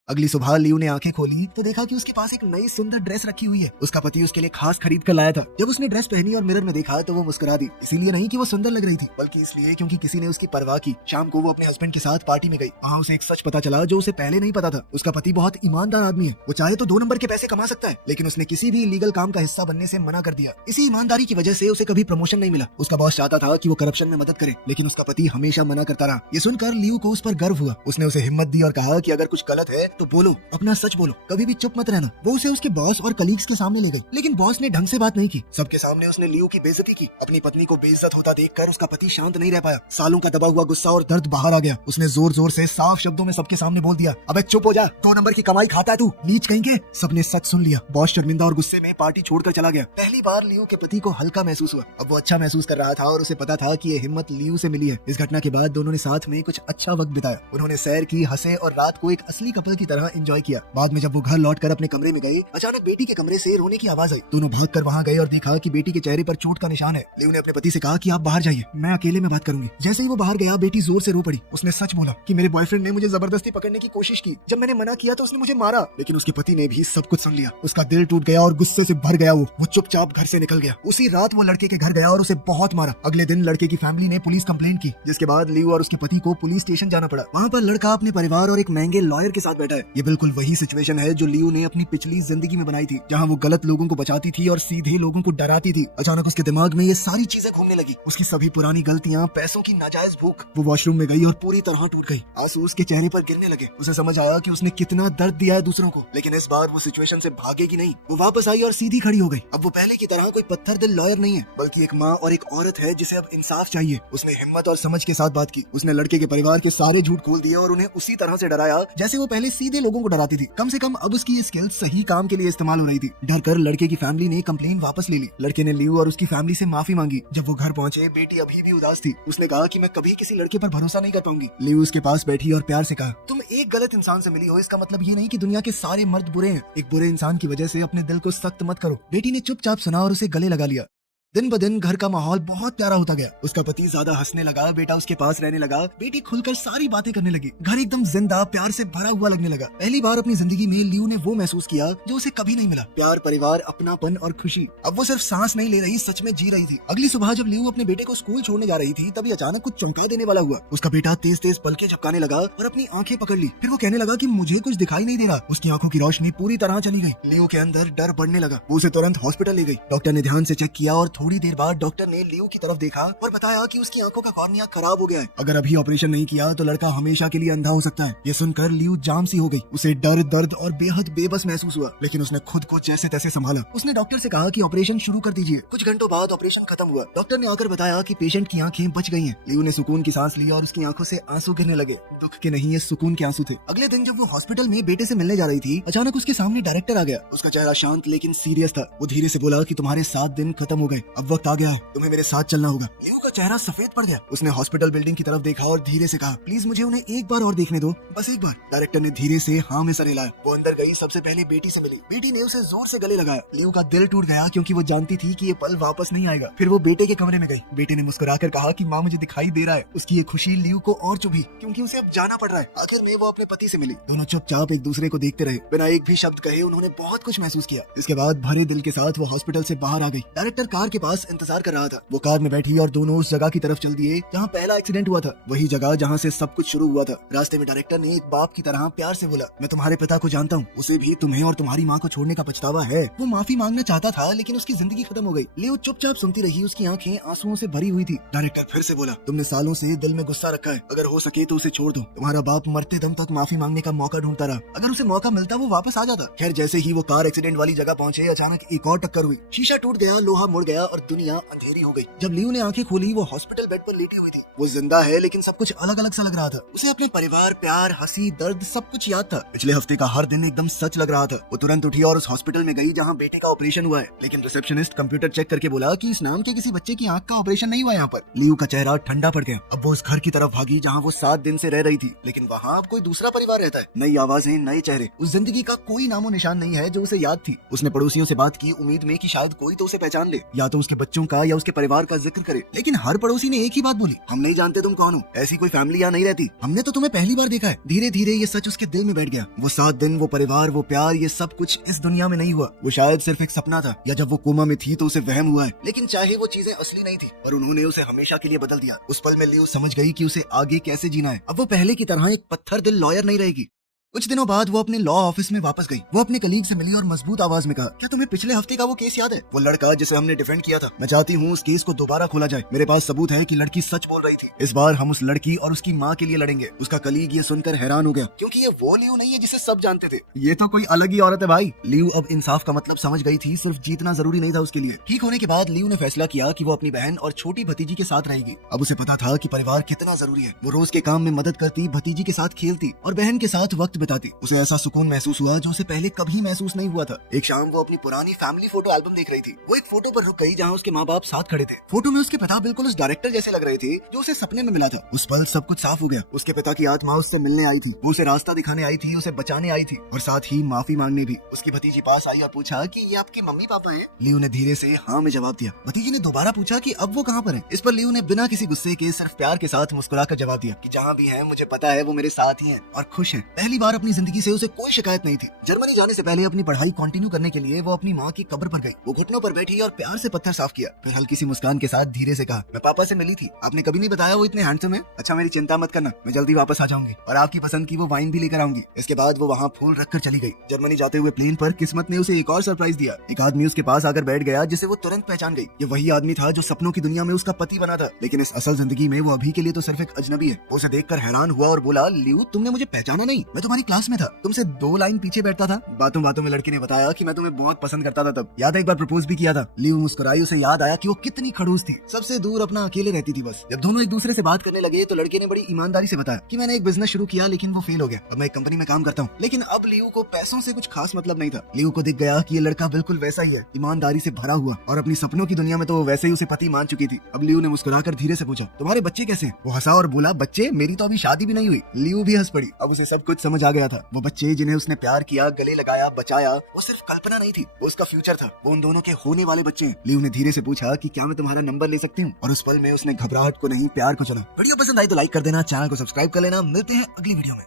अगली सुबह लियो ने आंखें खोली तो देखा कि उसके पास एक नई सुंदर ड्रेस रखी हुई है। उसका पति उसके लिए खास खरीद कर लाया था। जब उसने ड्रेस पहनी और मिरर में देखा तो वो मुस्कुरा दी। इसीलिए नहीं कि वो सुंदर लग रही थी, बल्कि इसलिए क्योंकि किसी ने उसकी परवाह की। शाम को वो अपने हस्बैंड के साथ पार्टी में गई। वहाँ उसे एक सच पता चला जो उसे पहले नहीं पता था। उसका पति बहुत ईमानदार आदमी है। वो चाहे तो 2 नंबर के पैसे कमा सकता है, लेकिन उसने किसी भी इलीगल काम का हिस्सा बनने से मना कर दिया। इसी ईमानदारी की वजह से उसे कभी प्रमोशन नहीं मिला। उसका बॉस चाहता था कि वो करप्शन में मदद करे, लेकिन उसका पति हमेशा मना करता रहा। ये सुनकर लियो को उस पर गर्व हुआ। उसने उसे हिम्मत दी और कहा कि अगर कुछ गलत है तो बोलो, अपना सच बोलो, कभी भी चुप मत रहना। वो उसे उसके बॉस और कलीग्स के सामने ले गई, लेकिन बॉस ने ढंग से बात नहीं की। सबके सामने उसने लियो की बेइज्जती की। अपनी पत्नी को बेइज्जत होता देखकर उसका पति शांत नहीं रह पाया। सालों का दबा हुआ गुस्सा और दर्द बाहर आ गया। उसने जोर जोर से साफ शब्दों में सबके सामने बोल दिया, अबे चुप हो जा, 2 नंबर की कमाई खाता है तू, नीच कहीं के। सबने सच सुन लिया। बॉस शर्मिंदा और गुस्से में पार्टी छोड़कर चला गया। पहली बार लियो के पति को हल्का महसूस हुआ। अब वो अच्छा महसूस कर रहा था और उसे पता था कि ये हिम्मत लियो से मिली है। इस घटना के बाद दोनों ने साथ में कुछ अच्छा वक्त बिताया। उन्होंने सैर की, हंसे और रात को एक असली कपल की तरह एंजॉय किया। बाद में जब वो घर लौट कर अपने कमरे में गए, अचानक बेटी के कमरे से रोने की आवाज आई। दोनों भाग कर वहाँ गए और देखा कि बेटी के चेहरे पर चोट का निशान है। लियो ने अपने पति से कहा कि आप बाहर जाइए, मैं अकेले में बात करूंगी। जैसे ही वो बाहर गया, बेटी जोर से रो पड़ी। उसने सच बोला कि मेरे बॉयफ्रेंड ने मुझे जबरदस्ती पकड़ने की कोशिश की, जब मैंने मना किया तो उसने मुझे मारा। लेकिन उसके पति ने भी सब कुछ सुन लिया। उसका दिल टूट गया और गुस्से से भर गया। वो चुपचाप घर से निकल गया। उसी रात वो लड़के के घर गया और उसे बहुत मारा। अगले दिन लड़के की फैमिली ने पुलिस कंप्लेंट की, जिसके बाद लियो और उसके पति को पुलिस स्टेशन जाना पड़ा। वहाँ पर लड़का अपने परिवार और एक महंगे लॉयर के साथ बैठा है। ये बिल्कुल वही सिचुएशन है जो लियो ने अपनी पिछली जिंदगी में बनाई थी, जहाँ वो गलत लोगों को बचाती थी और सीधे लोगों को डराती थी। अचानक उसके दिमाग में ये सारी चीजें घूमने लगी, उसकी सभी पुरानी गलतियाँ, पैसों की नाजायज भूख। वो वॉशरूम में गई और पूरी तरह टूट गई। आंसू उसके चेहरे पर गिरने लगे। उसे समझ आया कि उसने कितना दर्द दिया है दूसरों को, लेकिन इस बार वो सिचुएशन से भागेगी नहीं। वो वापस आई और सीधी खड़ी हो गई। अब वो पहले की तरह कोई पत्थर दिल लॉयर नहीं है, बल्कि एक माँ और एक औरत है जिसे अब इंसाफ चाहिए। उसने हिम्मत और समझ के साथ बात की। उसने लड़के के परिवार के सारे झूठ खोल दिए और उन्हें उसी तरह से डराया जैसे वो पहले सीधे लोगों को डराती थी। कम से कम अब उसकी ये स्किल सही काम के लिए इस्तेमाल हो रही थी। डर कर लड़के की फैमिली ने कंप्लेन वापस ले ली। लड़के ने लियो और उसकी फैमिली से माफी मांगी। जब वो घर पहुंचे, बेटी अभी भी उदास थी। उसने कहा कि मैं कभी किसी लड़के पर भरोसा नहीं कर पाऊंगी। लियो उसके पास बैठी और प्यार से कहा, तुम एक गलत इंसान से मिली हो, इसका मतलब ये नहीं कि दुनिया के सारे मर्द बुरे हैं। एक बुरे इंसान की वजह से अपने दिल को सख्त मत करो। बेटी ने चुपचाप सुना और उसे गले लगा लिया। दिन ब दिन घर का माहौल बहुत प्यारा होता गया। उसका पति ज्यादा हंसने लगा, बेटा उसके पास रहने लगा, बेटी खुलकर सारी बातें करने लगी। घर एकदम जिंदा, प्यार से भरा हुआ लगने लगा। पहली बार अपनी जिंदगी में लियो ने वो महसूस किया जो उसे कभी नहीं मिला, प्यार, परिवार, अपनापन और खुशी। अब वो सिर्फ सांस नहीं ले रही, सच में जी रही थी। अगली सुबह जब लियो अपने बेटे को स्कूल छोड़ने जा रही थी, तभी अचानक कुछ चौंका देने वाला हुआ। उसका बेटा तेज तेज पलकें झपकाने लगा और अपनी आंखें पकड़ ली। फिर वो कहने लगा कि मुझे कुछ दिखाई नहीं दे रहा। उसकी आंखों की रोशनी पूरी तरह चली गई। लियो के अंदर डर बढ़ने लगा। वो उसे तुरंत हॉस्पिटल ले गई। डॉक्टर ने ध्यान से चेक किया और थोड़ी देर बाद डॉक्टर ने लियो की तरफ देखा और बताया कि उसकी आंखों का कॉर्निया खराब हो गया है। अगर अभी ऑपरेशन नहीं किया तो लड़का हमेशा के लिए अंधा हो सकता है। ये सुनकर लियो जाम सी हो गई। उसे डर, दर्द और बेहद बेबस महसूस हुआ, लेकिन उसने खुद को जैसे तैसे संभाला। उसने डॉक्टर से कहा कि ऑपरेशन शुरू कर दीजिए। कुछ घंटों बाद ऑपरेशन खत्म हुआ। डॉक्टर ने आकर बताया कि पेशेंट की आंखें बच गई हैं। लियो ने सुकून की सांस ली और उसकी आंखों से आंसू गिरने लगे। दुख के नहीं, ये सुकून के आंसू थे। अगले दिन जब वो हॉस्पिटल में बेटे से मिलने जा रही थी, अचानक उसके सामने डायरेक्टर आ गया। उसका चेहरा शांत लेकिन सीरियस था। वो धीरे से बोला कि तुम्हारे 7 दिन खत्म हो गए, अब वक्त आ गया है, तुम्हें मेरे साथ चलना होगा। लियो का चेहरा सफेद पड़ गया। उसने हॉस्पिटल बिल्डिंग की तरफ देखा और धीरे से कहा, प्लीज मुझे उन्हें एक बार और देखने दो, बस एक बार। डायरेक्टर ने धीरे से हाँ में सर हिलाया। वो अंदर गई, सबसे पहले बेटी से मिली। बेटी ने उसे जोर से गले लगाया। लियो का दिल टूट गया क्योंकि वो जानती थी कि ये पल वापस नहीं आएगा। फिर वो बेटे के कमरे में गई। बेटे ने मुस्कुराकर कहा कि माँ मुझे दिखाई दे रहा है। उसकी ये खुशी लियो को और चुभी क्योंकि उसे अब जाना पड़ रहा है। आखिर में वो अपने पति से मिली। दोनों चुपचाप एक दूसरे को देखते रहे, बिना एक भी शब्द कहे। उन्होंने बहुत कुछ महसूस किया। इसके बाद भरे दिल के साथ वो हॉस्पिटल से बाहर आ गई। डायरेक्टर कार के पास इंतजार कर रहा था। वो कार में बैठी और दोनों उस जगह की तरफ चल दिए जहाँ पहला एक्सीडेंट हुआ था, वही जगह जहाँ से सब कुछ शुरू हुआ था। रास्ते में डायरेक्टर ने एक बाप की तरह प्यार से बोला, मैं तुम्हारे पिता को जानता हूँ, उसे भी तुम्हें और तुम्हारी माँ को छोड़ने का पछतावा है। वो माफी मांगना चाहता था लेकिन उसकी जिंदगी खत्म हो गई। लियो चुपचाप सुनती रही। उसकी आंखें आंसुओं से भरी हुई थी। डायरेक्टर फिर से बोला, तुमने सालों से दिल में गुस्सा रखा है, अगर हो सके तो उसे छोड़ दो। तुम्हारा बाप मरते दम तक माफी मांगने का मौका ढूंढता रहा, अगर उसे मौका मिलता वो वापस आ जाता। खैर, जैसे ही वो कार एक्सीडेंट वाली जगह पहुंचे, अचानक एक और टक्कर हुई। शीशा टूट गया, लोहा मुड़ गया और दुनिया अंधेरी हो गई। जब लियो ने आंखें खोली, वो हॉस्पिटल बेड पर लेटी हुई थी। वो जिंदा है लेकिन सब कुछ अलग अलग सा लग रहा था। उसे अपने परिवार, प्यार, हंसी, दर्द सब कुछ याद था। पिछले हफ्ते का हर दिन एकदम सच लग रहा था। वो तुरंत उठी और उस हॉस्पिटल में गई जहाँ बेटे का ऑपरेशन हुआ है। लेकिन रिसेप्शनिस्ट कंप्यूटर चेक करके बोला कि इस नाम के किसी बच्चे की आंख का ऑपरेशन नहीं हुआ यहाँ पर। लियो का चेहरा ठंडा पड़ गया। अब वो उस घर की तरफ भागी जहाँ वो 7 दिन से रह रही थी, लेकिन वहाँ अब कोई दूसरा परिवार रहता है। नई आवाजें, नए चेहरे। उस जिंदगी का कोई नामो निशान नहीं है जो उसे याद थी। उसने पड़ोसियों से बात की, उम्मीद में कि शायद कोई तो उसे पहचान ले, या तो उसके बच्चों का या उसके परिवार का जिक्र करे। लेकिन हर पड़ोसी ने एक ही बात बोली, हम नहीं जानते तुम कौन हो, ऐसी कोई फैमिली यहाँ नहीं रहती, हमने तो तुम्हें पहली बार देखा है। धीरे धीरे ये सच उसके दिल में बैठ गया। वो 7 दिन, वो परिवार, वो प्यार, ये सब कुछ इस दुनिया में नहीं हुआ। वो शायद सिर्फ एक सपना था, या जब वो कोमा में थी तो उसे वहम हुआ है। लेकिन चाहे वो चीजें असली नहीं थी, और उन्होंने उसे हमेशा के लिए बदल दिया। उस पल में लियो समझ गई कि उसे आगे कैसे जीना है। अब वो पहले की तरह एक पत्थर दिल लॉयर नहीं रहेगी। कुछ दिनों बाद वो अपने लॉ ऑफिस में वापस गई। वो अपने कलीग से मिली और मजबूत आवाज में कहा, क्या तुम्हें पिछले हफ्ते का वो केस याद है? वो लड़का जिसे हमने डिफेंड किया था। मैं चाहती हूँ उस केस को दोबारा खोला जाए। मेरे पास सबूत है कि लड़की सच बोल रही थी। इस बार हम उस लड़की और उसकी माँ के लिए लड़ेंगे। उसका कलीग ये सुनकर हैरान हो गया, क्योंकि ये वो लियो नहीं है जिसे सब जानते थे। ये तो कोई अलग ही औरत है भाई। लियो अब इंसाफ का मतलब समझ गई थी। सिर्फ जीतना जरूरी नहीं था उसके लिए। ठीक होने के बाद लियो ने फैसला किया कि वो अपनी बहन और छोटी भतीजी के साथ रहेगी। अब उसे पता था कि परिवार कितना जरूरी है। वो रोज के काम में मदद करती, भतीजी के साथ खेलती और बहन के साथ वक्त वक्त बिताती उसे ऐसा सुकून महसूस हुआ जो उसे पहले कभी महसूस नहीं हुआ था। एक शाम वो अपनी पुरानी फैमिली फोटो एल्बम देख रही थी। वो एक फोटो पर रुक गई जहाँ उसके माँ बाप साथ खड़े थे। फोटो में उसके पिता बिल्कुल उस डायरेक्टर जैसे लग रहे थे जो उसे सपने में मिला था। उस पल सब कुछ साफ हो गया। उसके पिता की आत्मा उससे मिलने आई थी, वो उसे रास्ता दिखाने आई थी, उसे बचाने आई थी और साथ ही माफी मांगने भी। उसकी भतीजी पास आई और पूछा कि ये आपके मम्मी पापा हैं? लियो ने धीरे से हाँ में जवाब दिया। भतीजी ने दोबारा पूछा कि अब वो कहाँ पर है? इस पर लियो ने बिना किसी गुस्से के सिर्फ प्यार के साथ मुस्कुराकर जवाब दिया कि जहाँ भी हैं मुझे पता है वो मेरे साथ ही हैं और खुश हैं। पहली बार अपनी जिंदगी से उसे कोई शिकायत नहीं थी। जर्मनी जाने से पहले अपनी पढ़ाई कंटिन्यू करने के लिए वो अपनी माँ की कब्र पर गई। वो घुटनों पर बैठी और प्यार से पत्थर साफ किया, फिर हल्की सी मुस्कान के साथ धीरे से कहा, मैं पापा से मिली थी, आपने कभी नहीं बताया वो इतने हैंडसम है। अच्छा मेरी चिंता मत करना, मैं जल्दी वापस आ जाऊंगी और आपकी पसंद की वो वाइन भी लेकर आऊंगी। इसके बाद वो वहाँ फूल रखकर चली गई। जर्मनी जाते हुए प्लेन पर किस्मत ने उसे एक और सरप्राइज दिया। एक आदमी उसके पास आकर बैठ गया जिसे वो तुरंत पहचान गई। ये वही आदमी था जो सपनों की दुनिया में उसका पति बना था, लेकिन इस असल जिंदगी में वो अभी के लिए तो सिर्फ एक अजनबी है। वो उसे देखकर हैरान हुआ और बोला, लियो तुमने मुझे पहचाना नहीं? मैं तुम्हारी क्लास में था, तुमसे 2 लाइन पीछे बैठता था। बातों बातों में लड़के ने बताया कि मैं तुम्हें बहुत पसंद करता था, तब याद है एक बार प्रपोज भी किया था। लियो मुस्कुराई, उसे याद आया कि वो कितनी खड़ूस थी, सबसे दूर अपना अकेले रहती थी बस। जब दोनों एक दूसरे से बात करने लगे तो लड़के ने बड़ी ईमानदारी से बताया कि मैंने एक बिजनेस शुरू किया लेकिन वो फेल हो गया। अब मैं एक कंपनी में काम करता हूँ, लेकिन अब लियो को पैसों से कुछ खास मतलब नहीं था। लियो को दिख गया कि ये लड़का बिल्कुल वैसा ही है, ईमानदारी से भरा हुआ, और अपनी सपनों की दुनिया में तो वैसे ही उसे पति मान चुकी थी। अब लियो ने मुस्कुराकर धीरे से पूछा, तुम्हारे बच्चे कैसे हैं? वो हंसा और बोला, बच्चे? मेरी तो अभी शादी भी नहीं हुई। लियो भी हंस पड़ी। अब उसे सब कुछ समझ आ गया था। वो बच्चे जिन्हें उसने प्यार किया, गले लगाया, बचाया, वो सिर्फ कल्पना नहीं थी, वो उसका फ्यूचर था। वो उन दोनों के होने वाले बच्चे हैं। लियो ने धीरे से पूछा कि क्या मैं तुम्हारा नंबर ले सकती हूँ? और उस पल में उसने घबराहट को नहीं, प्यार को चुना। वीडियो पसंद आई तो लाइक कर देना, चैनल को सब्सक्राइब कर लेना। मिलते हैं अगली वीडियो में।